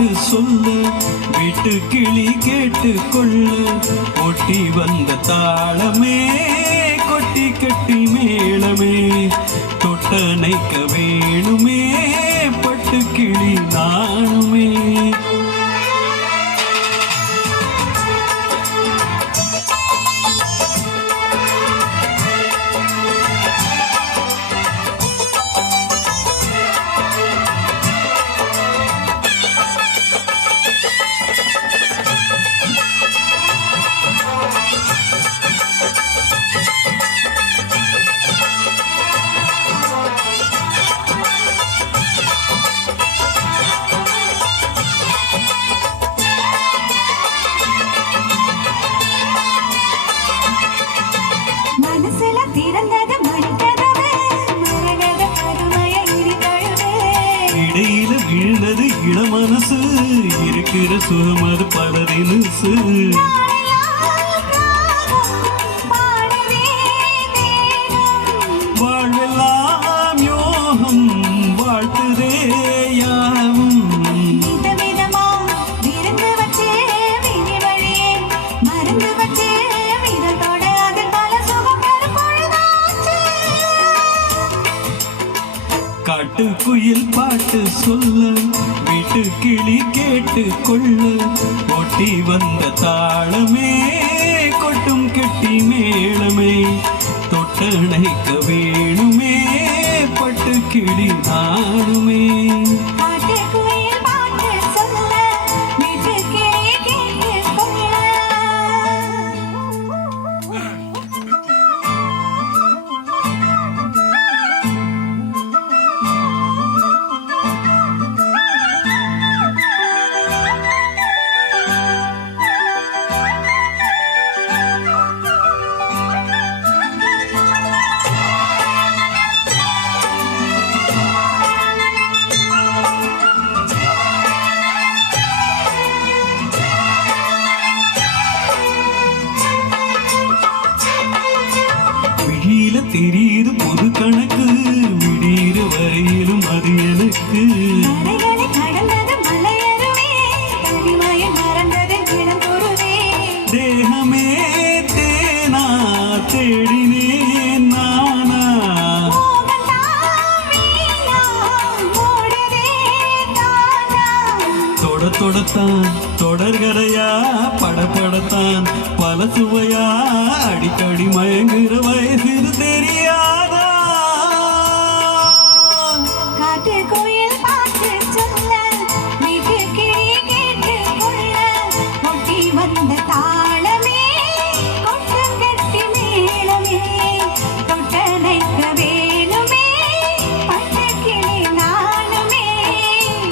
பாட்டு சொல்ல வீட்டு கிளி கேட்டு கொள்ள ஒட்டி வந்த தாளமே கொட்டி கட்டி மேளமே தொட்டணைக்க வேணுமே பட்டு கிளி நானுமே. இடையில விழுந்தது இளமனசு இருக்கிற சுகமது பலரினுசு. வாழ்வெல்லாம் யோகம் வாழ்த்துதே யாவும் காட்டு குயில் பாட்டு சொல்ல வீட்டு கிளி கேட்டு கொள்ள ஒட்டி வந்த தாளமே கொட்டும் கெட்டி மேளமே தொட்டணைக்க வேணுமே பட்டு கிளி நானுமே. தெரியுது புது கணக்கு விடியிற வரையிலும் அது எனக்கு தேகமே தேனா தேடினேன் நானா தொடத்தான் தொடர்கரையா படப்படத்தான் பல சுவையா அடிக்கடி மயங்குற வயசு தெரியாதா. காட்டு கோயில் பாட்டு சொல்ல வீட்டு கிளி கேட்டு கொள்ள ஒட்டி வந்த தாளமே கொட்டும் கட்டி மேளமே தொட்டணைக்க வேணுமே பட்டு கிளி நானுமே.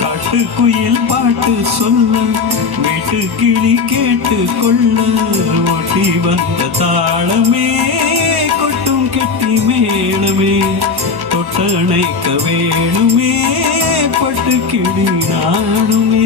காட்டு குயில் பாட்டு சொல்ல வீட்டு கிளி கேட்டு கொள்ள ஒட்டி வந்த தாளமே கொட்டும் கெட்டி மேளமே தொட்டணைக்க வேணுமே பட்டு கிளி நானுமே.